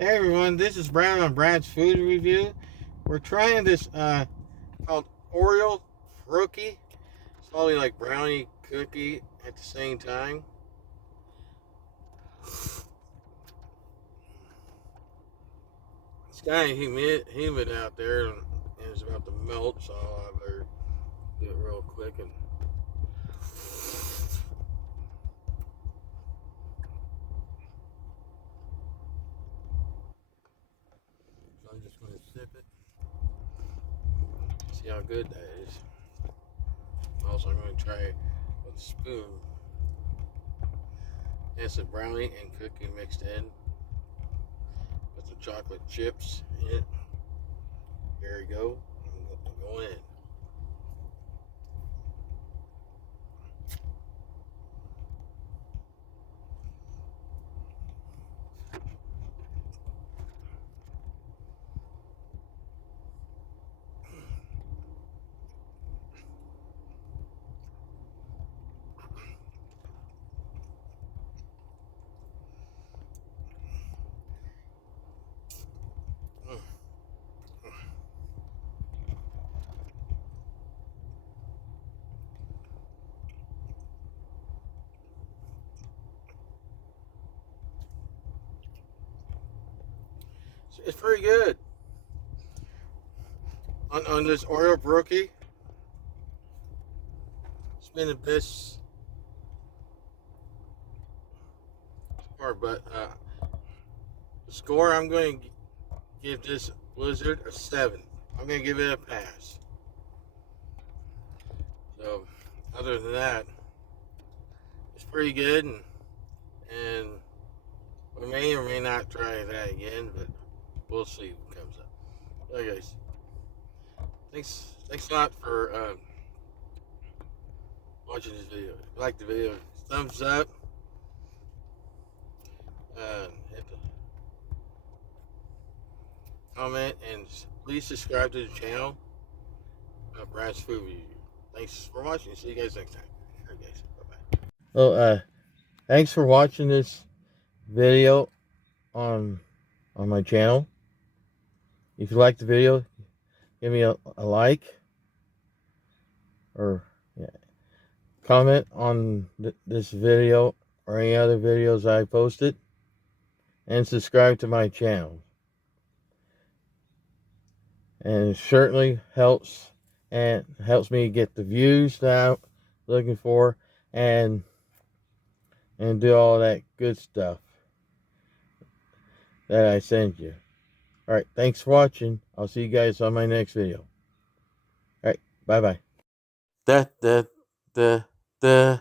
Hey everyone, this is Brown on Brad's Food Review. We're trying this called Oreo Brookie. It's probably like brownie cookie at the same time. It's kind of humid out there and it's about to melt, so I better do it real quick. And so I'm just going to sip it. See how good that is. Also, I'm going to try it with a spoon. It's a brownie and cookie mixed in. With some chocolate chips in it. There we go. I'm going in. It's pretty good. On this Oreo Brookie, it's been the best part, but the score I'm going to give this Blizzard a 7. I'm going to give it a pass. So, other than that, it's pretty good, and we may or may not try that again, but we'll see what comes up. Okay, guys, thanks a lot for watching this video. If you like the video, thumbs up. Hit the comment and please subscribe to the channel. Brad's Food Review. Thanks for watching. See you guys next time. All right, guys. Bye-bye. Well, thanks for watching this video on my channel. If you like the video, give me a like or comment on this video or any other videos I posted, and subscribe to my channel. And it certainly helps me get the views that I'm looking for and do all that good stuff that I send you. Alright, thanks for watching. I'll see you guys on my next video. Alright, bye bye. Da da da da.